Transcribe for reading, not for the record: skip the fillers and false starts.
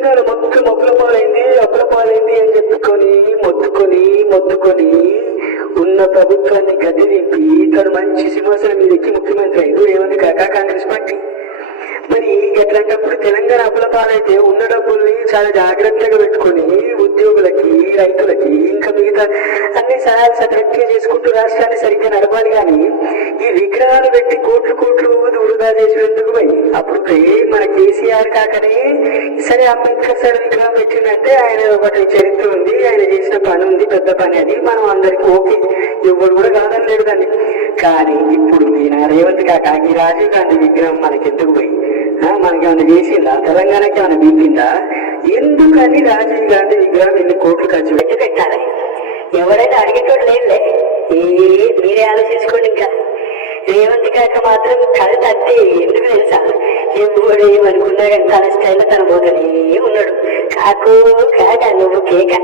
తెలంగాణ మొత్తం అప్పుల పాలైంది అని చెప్పుకొని మొత్తుకొని ఉన్న ప్రభుత్వాన్ని గద్దె దింపి తను మంచి సింహాసనం మీద ఎక్కి ముఖ్యమంత్రి అయింది రేవంత్ కాక కాంగ్రెస్ పార్టీ. మరి ఎట్లాంటప్పుడు తెలంగాణ అప్పుల పాలైతే ఉన్న డబ్బుల్ని చాలా జాగ్రత్తగా పెట్టుకుని ఉద్యోగులకి, రైతులకి, ఇంకా మిగతా అన్ని సహాయాలు సకరెక్ట్గా చేసుకుంటూ రాష్ట్రాన్ని సరిగ్గా నడపాలి. కానీ ఈ విగ్రహాలు పెట్టి కోట్లు వృధా చేసేందుకు పోయి అప్పుడు మన కేసీఆర్ కాకనే సరే అంబేద్కర్ సార్ విగ్రహం పెట్టిందంటే ఆయన ఒకటి చరిత్ర ఉంది, ఆయన చేసిన పని ఉంది, పెద్ద పని అని మనం అందరికి ఓకే, ఎవరు కూడా కాదనలేడు దాన్ని. కానీ ఇప్పుడు ఈయన రేవంత్ కాక ఈ రాజీవ్ గాంధీ విగ్రహం మనకెందుకు పోయి మనకేమైనా చేసిందా, తెలంగాణకి ఏమైనా బీపిందా? ఎందుకని రాజీవ్ గాంధీ విగ్రహం ఎన్ని కోట్లు ఖర్చు పెట్టి పెట్టాలి? ఎవరైనా అడిగేటోడు లేదులే, మీరే ఆలోచించుకోండి. ఇంకా రేవంత్ కాక మాత్రం కళ తట్టి ఎందుకు తెలుసా, ఎవడు ఏమనుకున్నా కానీ తన స్టైల్లో తన పోతూనే ఉన్నాడు. కాకు కాక నువ్వు కేక.